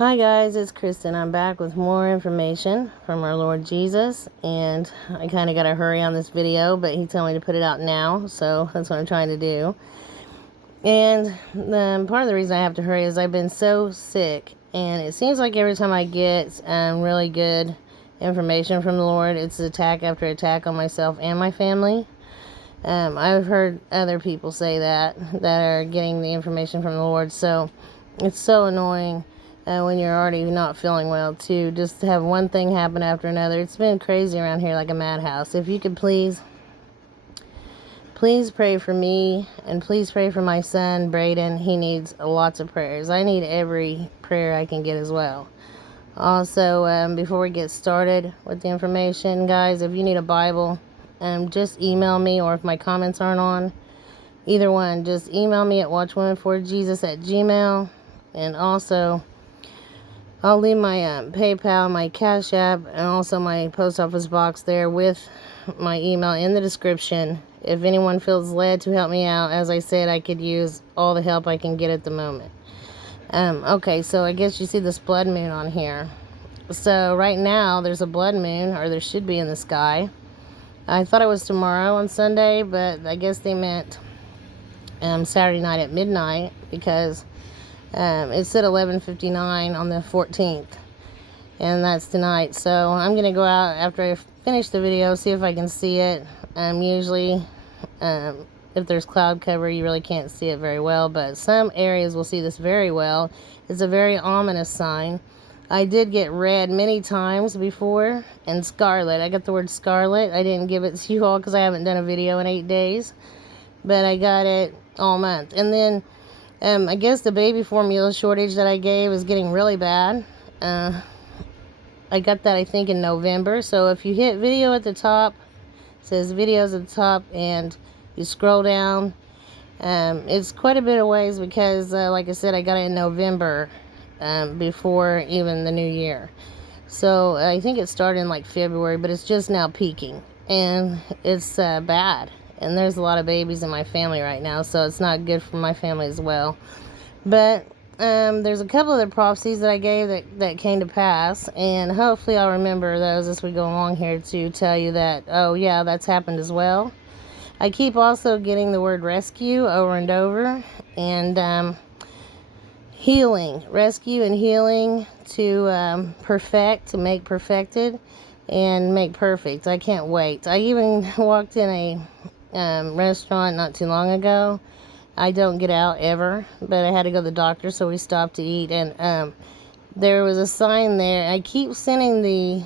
Hi guys, it's Kristen. I'm back with more information from our Lord Jesus, and I kind of got to hurry on this video, but he told me to put it out now, so that's what I'm trying to do. And part of the reason I have to hurry is I've been so sick, and it seems like every time I get really good information from the Lord, it's attack after attack on myself and my family. I've heard other people say that are getting the information from the Lord, so it's so annoying when you're already not feeling well, too, just to have one thing happen after another. It's been crazy around here like a madhouse. If you could please pray for me, and please pray for my son, Braden. He needs lots of prayers. I need every prayer I can get as well. Also, before we get started with the information, guys, if you need a Bible, just email me, or if my comments aren't on, either one, just email me at watchwomanforjesus@gmail.com. And also, I'll leave my PayPal, my Cash App, and also my post office box there with my email in the description. If anyone feels led to help me out, as I said, I could use all the help I can get at the moment. Okay, so I guess you see this blood moon on here. So right now, there's a blood moon, or there should be in the sky. I thought it was tomorrow on Sunday, but I guess they meant Saturday night at midnight, because it said 11:59 on the 14th, and that's tonight. So I'm going to go out after I finish the video, see if I can see it. Usually, if there's cloud cover, you really can't see it very well, but some areas will see this very well. It's a very ominous sign. I did get red many times before, and scarlet. I got the word scarlet. I didn't give it to you all because I haven't done a video in 8 days, but I got it all month. And then I guess the baby formula shortage that I gave is getting really bad. I got that, I think, in November. So if you hit video at the top, it says videos at the top, and you scroll down, it's quite a bit of ways, because like I said, I got it in November, before even the new year. So I think it started in like February, but it's just now peaking, and it's bad. And there's a lot of babies in my family right now, so it's not good for my family as well. But there's a couple other prophecies that I gave that came to pass, and hopefully I'll remember those as we go along here to tell you that, oh yeah, that's happened as well. I keep also getting the word rescue over and over, and healing, rescue and healing, to perfect, to make perfected, and make perfect. I can't wait. I even walked in a restaurant not too long ago. I don't get out ever, but I had to go to the doctor, so we stopped to eat, and there was a sign there. I keep sending the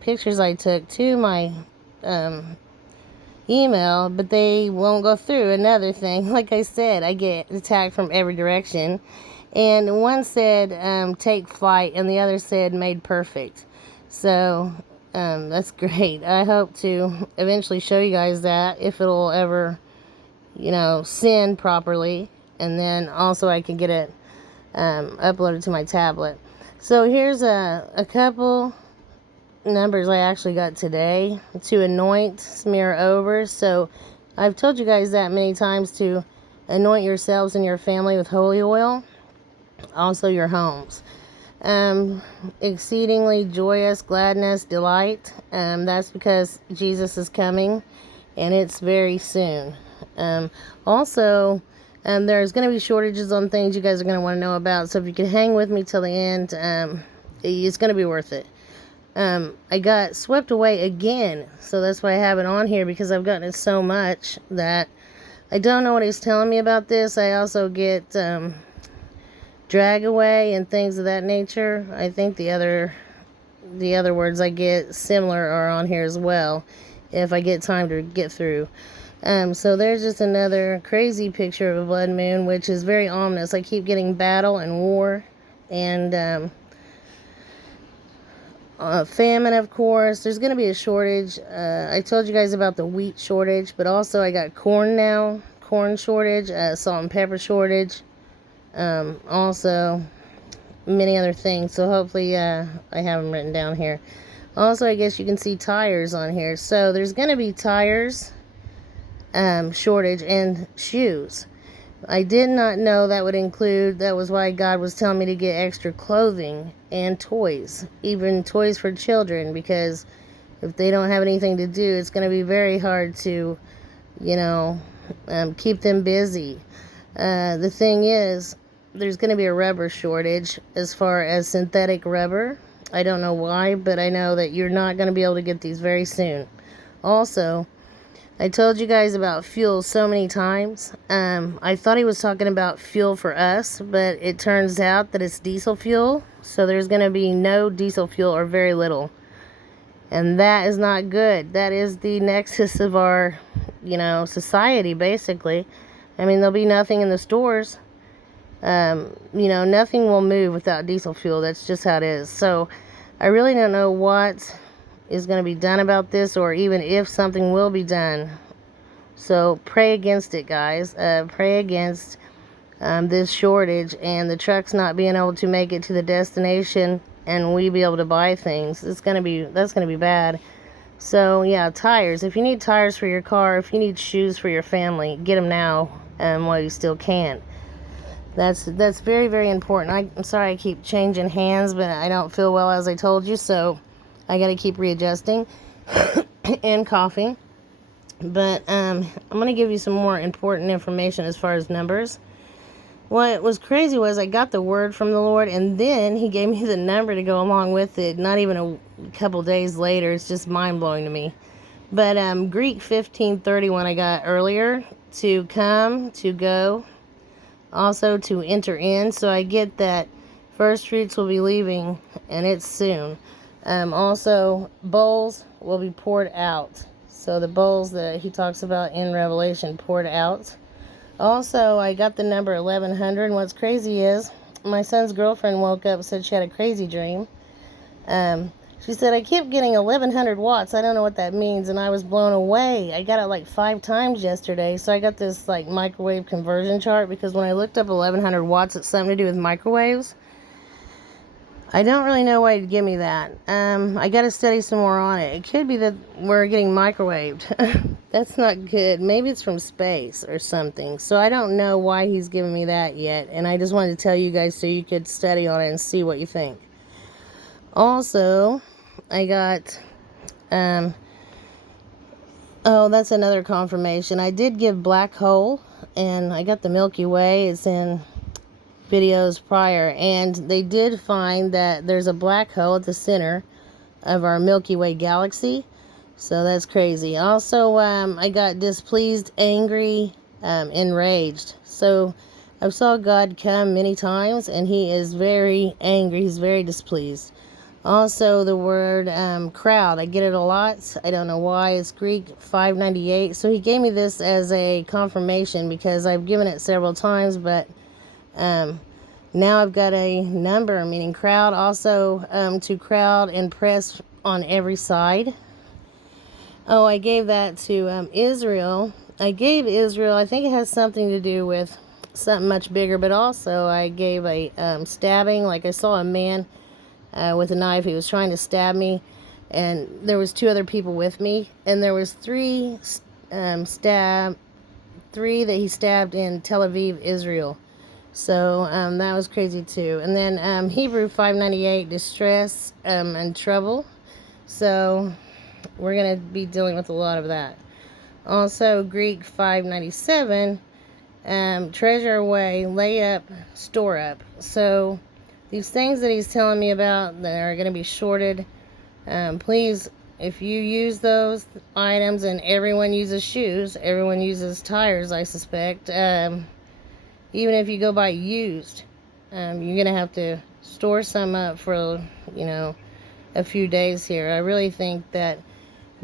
pictures I took to my email, but they won't go through. Another thing, like I said, I get attacked from every direction, and one said take flight, and the other said made perfect. So that's great. I hope to eventually show you guys that, if it'll ever, send properly, and then also I can get it uploaded to my tablet. So here's a couple numbers I actually got today to anoint, smear over. So I've told you guys that many times, to anoint yourselves and your family with holy oil, also your homes. Exceedingly joyous, gladness, delight. That's because Jesus is coming, and it's very soon. Also, there's going to be shortages on things you guys are going to want to know about, so if you can hang with me till the end, it's going to be worth it. I got swept away again, so that's why I have it on here, because I've gotten it so much that I don't know what he's telling me about this. I also get drag away and things of that nature. I think the other words I get similar are on here as well, if I get time to get through. So there's just another crazy picture of a blood moon, which is very ominous. I keep getting battle and war, and famine, of course. There's going to be a shortage. I told you guys about the wheat shortage, but also I got corn now, corn shortage, salt and pepper shortage. Also many other things, so hopefully I have them written down here. Also, I guess you can see tires on here. So there's going to be tires shortage, and shoes. I did not know that would include, that was why God was telling me to get extra clothing and toys, even toys for children, because if they don't have anything to do, it's going to be very hard to, keep them busy. The thing is, there's going to be a rubber shortage as far as synthetic rubber. I don't know why, but I know that you're not going to be able to get these very soon. Also, I told you guys about fuel so many times. I thought he was talking about fuel for us, but it turns out that it's diesel fuel. So there's going to be no diesel fuel or very little. And that is not good. That is the nexus of our, society, basically. I mean, there'll be nothing in the stores. Nothing will move without diesel fuel. That's just how it is. So I really don't know what is going to be done about this, or even if something will be done. So pray against it, guys. Pray against this shortage and the trucks not being able to make it to the destination and we be able to buy things. That's gonna be bad. So yeah, tires. If you need tires for your car, if you need shoes for your family, get them now while you still can. That's very, very important. I'm sorry I keep changing hands, but I don't feel well, as I told you, so I got to keep readjusting and coughing. But I'm going to give you some more important information as far as numbers. What was crazy was I got the word from the Lord, and then he gave me the number to go along with it, not even a couple days later. It's just mind-blowing to me. But Greek 15:31 I got earlier, to come, to go, also to enter in. So I get that first fruits will be leaving, and it's soon. Also, bowls will be poured out. So the bowls that he talks about in Revelation, poured out. Also, I got the number 1100, and what's crazy is my son's girlfriend woke up and said she had a crazy dream. She said, I kept getting 1100 watts. I don't know what that means, and I was blown away. I got it like 5 times yesterday, so I got this like microwave conversion chart, because when I looked up 1100 watts, it's something to do with microwaves. I don't really know why he'd give me that. I got to study some more on it. It could be that we're getting microwaved. That's not good. Maybe it's from space or something. So I don't know why he's giving me that yet, and I just wanted to tell you guys so you could study on it and see what you think. Also, I got, that's another confirmation. I did give black hole, and I got the Milky Way. It's in videos prior, and they did find that there's a black hole at the center of our Milky Way galaxy. So that's crazy. Also, I got displeased, angry, enraged. So I saw God come many times, and he is very angry. He's very displeased. Also, the word crowd, I get it a lot. I don't know why. It's Greek 598. So he gave me this as a confirmation, because I've given it several times, but now I've got a number, meaning crowd. Also, to crowd and press on every side. Oh, I gave that to Israel. I gave Israel, I think it has something to do with something much bigger, but also I gave a stabbing. Like I saw a man with a knife. He was trying to stab me, and there was 2 other people with me, and there was 3 that he stabbed in Tel Aviv, Israel. So that was crazy too. And then Hebrew 598, distress and trouble. So we're going to be dealing with a lot of that. Also, Greek 597, treasure away, lay up, store up. So these things that he's telling me about that are going to be shorted, please, if you use those items, and everyone uses shoes, everyone uses tires, I suspect, even if you go buy used, you're going to have to store some up for, a few days here. I really think that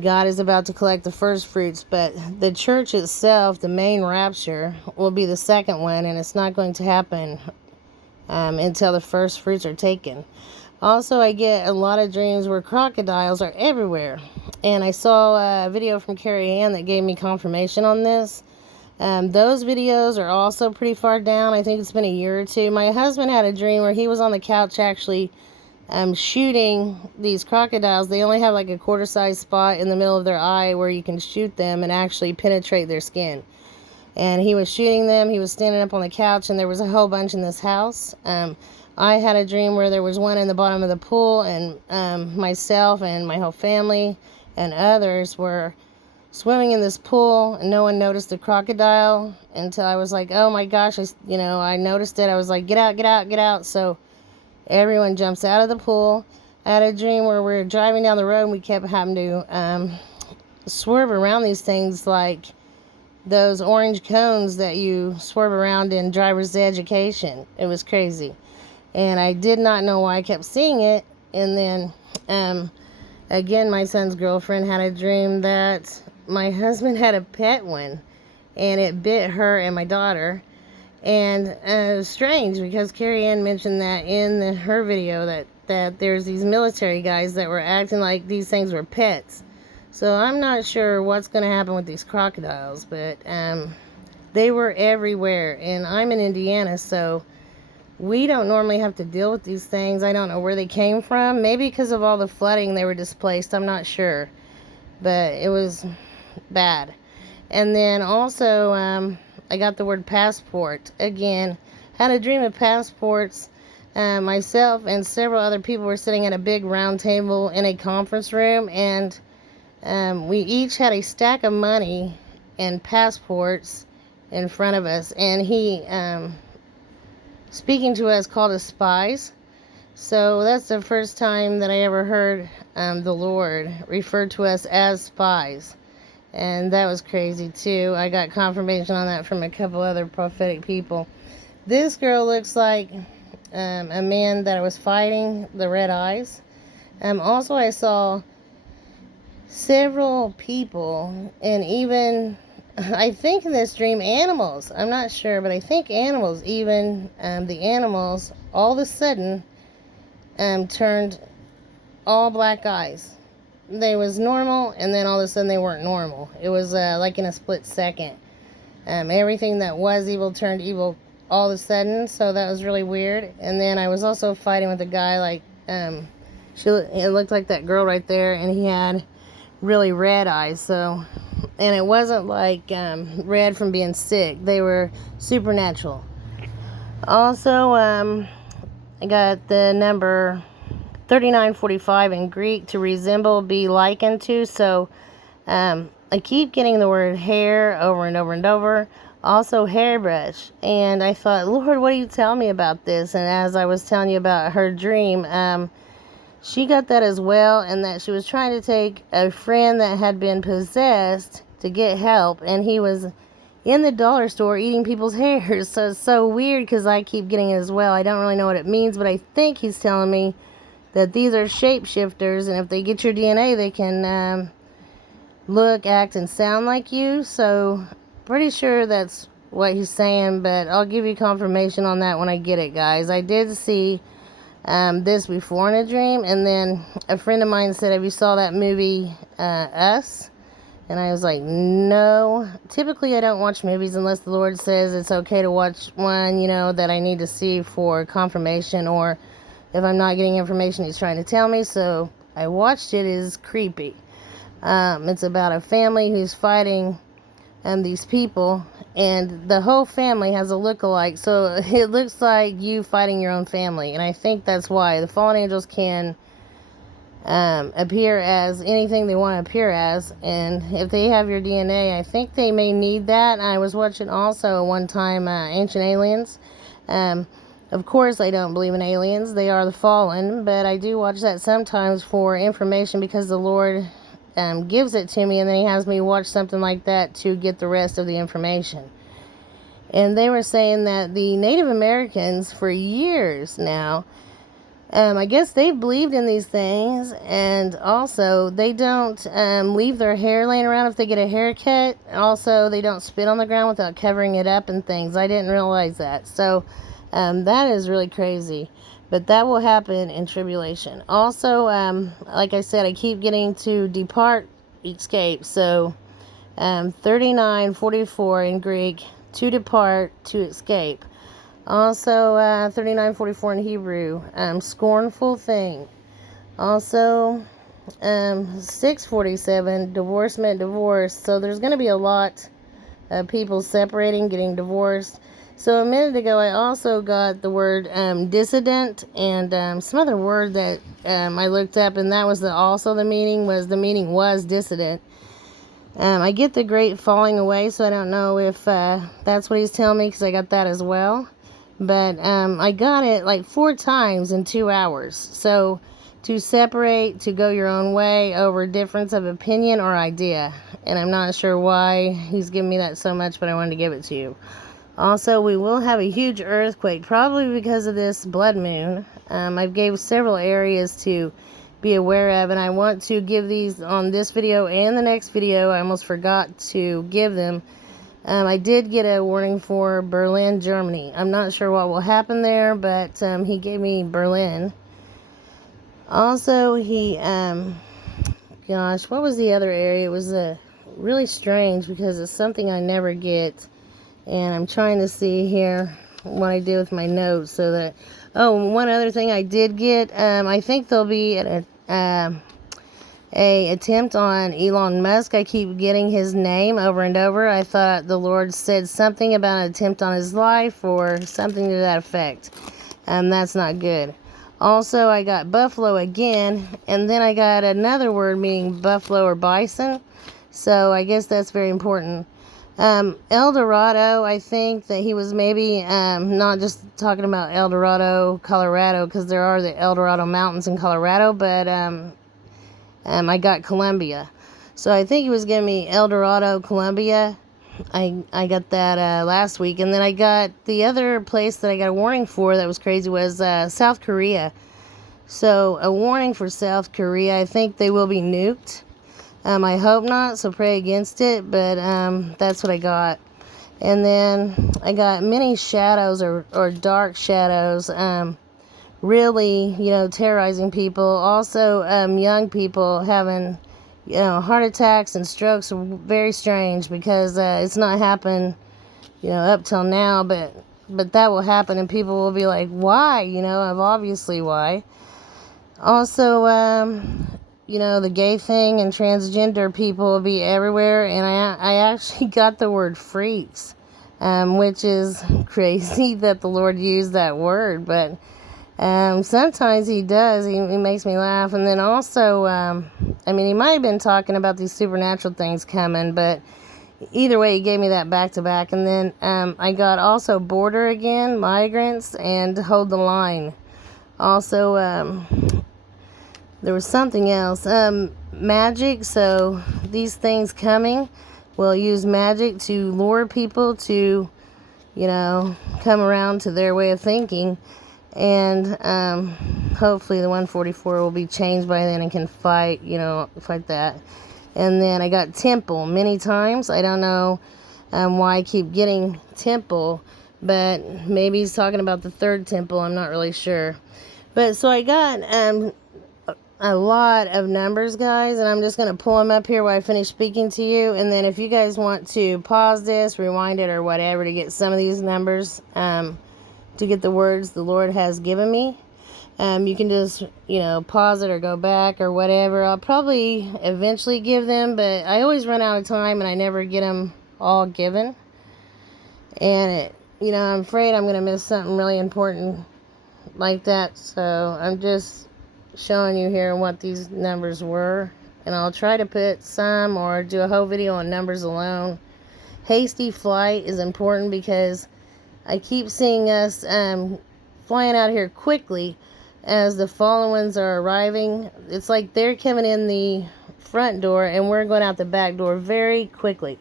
God is about to collect the first fruits, but the church itself, the main rapture, will be the second one, and it's not going to happen until the first fruits are taken. Also, I get a lot of dreams where crocodiles are everywhere, and I saw a video from Carrie Ann that gave me confirmation on this. Those videos are also pretty far down. I think it's been a year or 2. My husband had a dream where he was on the couch actually shooting these crocodiles. They only have like a quarter-size spot in the middle of their eye where you can shoot them and actually penetrate their skin. and he was shooting them. He was standing up on the couch, and there was a whole bunch in this house. I had a dream where there was one in the bottom of the pool, and myself and my whole family and others were swimming in this pool, and no one noticed the crocodile until I was like, oh my gosh, I noticed it. I was like, get out, get out, get out. So everyone jumps out of the pool. I had a dream where we were driving down the road, and we kept having to swerve around these things like those orange cones that you swerve around in driver's education. It was crazy. And I did not know why I kept seeing it. And then, again, my son's girlfriend had a dream that my husband had a pet one, and it bit her and my daughter. And it was strange because Carrie Ann mentioned that in her video that there's these military guys that were acting like these things were pets. So I'm not sure what's going to happen with these crocodiles, but they were everywhere. And I'm in Indiana, so we don't normally have to deal with these things. I don't know where they came from. Maybe because of all the flooding they were displaced. I'm not sure. But it was bad. And then also, I got the word passport. Again, had a dream of passports. Myself and several other people were sitting at a big round table in a conference room, and we each had a stack of money and passports in front of us, and he, speaking to us, called us spies. So that's the first time that I ever heard the Lord refer to us as spies. And that was crazy too. I got confirmation on that from a couple other prophetic people. This girl looks like a man that I was fighting, the red eyes. Also, I saw several people, and even, I think in this dream, animals. I'm not sure, but I think animals, even the animals, all of a sudden turned all black eyes. They was normal, and then all of a sudden they weren't normal. It was like in a split second. Everything that was evil turned evil all of a sudden, so that was really weird. And then I was also fighting with a guy, like, it looked like that girl right there, and he had really red eyes, so, and it wasn't like red from being sick. They were supernatural. Also, I got the number 3945 in Greek, to resemble, be likened to. So I keep getting the word hair over and over and over. Also hairbrush. And I thought, Lord, what do you tell me about this? And as I was telling you about her dream, she got that as well, and that she was trying to take a friend that had been possessed to get help, and he was in the dollar store eating people's hairs. So it's so weird because I keep getting it as well. I don't really know what it means, but I think he's telling me that these are shapeshifters, and if they get your DNA, they can look, act, and sound like you. So pretty sure that's what he's saying, but I'll give you confirmation on that when I get it, guys. I did see this before in a dream, and then a friend of mine said, have you saw that movie Us? And I was like, no. Typically I don't watch movies unless the Lord says it's okay to watch one, that I need to see for confirmation, or if I'm not getting information he's trying to tell me. So I watched it. It is creepy. It's about a family who's fighting these people, and the whole family has a look-alike. So it looks like you fighting your own family, and I think that's why the fallen angels can appear as anything they want to appear as, and if they have your DNA, I think they may need that. I was watching also one time Ancient Aliens. Of course, I don't believe in aliens. They are the fallen, but I do watch that sometimes for information because the Lord gives it to me, and then he has me watch something like that to get the rest of the information. And they were saying that the Native Americans, for years now, I guess they've believed in these things, and also they don't leave their hair laying around if they get a haircut. Also, they don't spit on the ground without covering it up and things. I didn't realize that. So that is really crazy. But that will happen in tribulation. Also, like I said, I keep getting to depart, escape. So 3944 in Greek, to depart, to escape. Also 3944 in Hebrew, scornful thing. Also 647, divorcement, divorce. So there's going to be a lot people separating, getting divorced. So a minute ago, I also got the word dissident and some other word that I looked up, and that was also the meaning was dissident. I get the great falling away, so I don't know if that's what he's telling me, because I got that as well. But I got it like 4 times in 2 hours. So to separate, to go your own way over difference of opinion or idea. And I'm not sure why he's giving me that so much, but I wanted to give it to you. Also, we will have a huge earthquake, probably because of this blood moon. I've gave several areas to be aware of, and I want to give these on this video and the next video. I almost forgot to give them. I did get a warning for Berlin, Germany. I'm not sure what will happen there, but he gave me Berlin. Also, gosh, what was the other area? It was really strange because it's something I never get. And I'm trying to see here what I did with my notes so that... Oh, one other thing I did get. I think there'll be a attempt on Elon Musk. I keep getting his name over and over. I thought the Lord said something about an attempt on his life or something to that effect. That's not good. Also, I got buffalo again, and then I got another word meaning buffalo or bison. So I guess that's very important. El Dorado, I think that he was maybe not just talking about El Dorado, Colorado, because there are the El Dorado Mountains in Colorado, but I got Colombia. So I think he was giving me El Dorado, Colombia. I got that last week. And then I got the other place that I got a warning for that was crazy was South Korea. So a warning for South Korea. I think they will be nuked. I hope not, so pray against it, but that's what I got. And then I got many shadows or dark shadows, really, terrorizing people. Also, young people having, heart attacks and strokes are very strange because it's not happened, up till now, but that will happen and people will be like, why? Obviously why. Also, the gay thing and transgender people will be everywhere. And I actually got the word freaks, which is crazy that the Lord used that word. But sometimes he does. He makes me laugh. And then also, he might have been talking about these supernatural things coming. But either way, he gave me that back to back. And then I got also border again, migrants, and hold the line. Also... there was something else. Magic. So these things coming will use magic to lure people to, come around to their way of thinking. And hopefully the 144 will be changed by then and can fight that. And then I got temple many times. I don't know why I keep getting temple, but maybe he's talking about the third temple. I'm not really sure. But so I got... a lot of numbers, guys, and I'm just going to pull them up here while I finish speaking to you. And then if you guys want to pause this, rewind it, or whatever to get some of these numbers, to get the words the Lord has given me, you can just, pause it or go back or whatever. I'll probably eventually give them, but I always run out of time and I never get them all given. And, I'm afraid I'm going to miss something really important like that. So I'm just showing you here what these numbers were, and I'll try to put some or do a whole video on numbers alone. Hasty flight is important because I keep seeing us flying out here quickly as the fallen ones are arriving. It's like they're coming in the front door and we're going out the back door very quickly.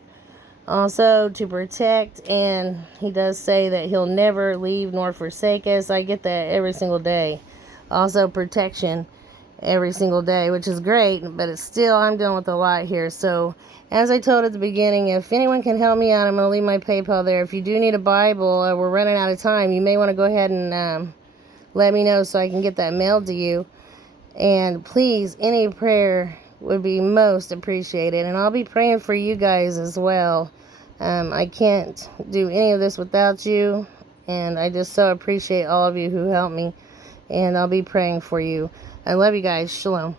Also to protect, and he does say that he'll never leave nor forsake us. I get that every single day. Also protection every single day, which is great, but it's still, I'm dealing with a lot here. So as I told at the beginning, if anyone can help me out, I'm going to leave my PayPal there. If you do need a Bible, we're running out of time, you may want to go ahead and let me know so I can get that mailed to you. And please, any prayer would be most appreciated, and I'll be praying for you guys as well. I can't do any of this without you, and I just so appreciate all of you who help me. And I'll be praying for you. I love you guys. Shalom.